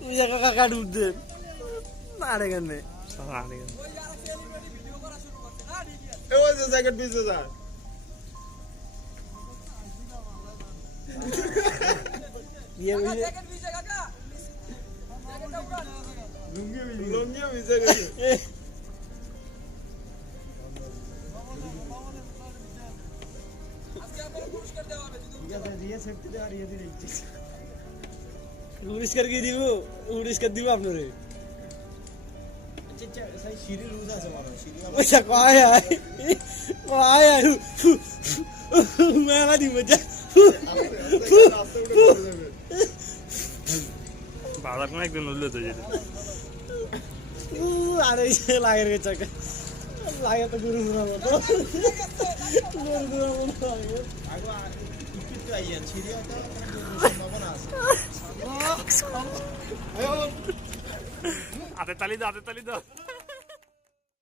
কাকা ডুবতেন আরে কেন এ ওই যে জ্যাকেট পিছে যা। ইয়ে বুঝে লুঙ্গি ভিজে গেছে। পুরস্কার কি দিব? পুরস্কার দিব আপনারে। কয় আয়? কয় আয়? মেলা দিব যা। বাজার কোনো একদিন উঠলে তো যেতে। আর যে লাগের গেছে লাগে তো গরু মতো। গরু মতো লাগে। আগে dá, ele tá ali, ele tá ali.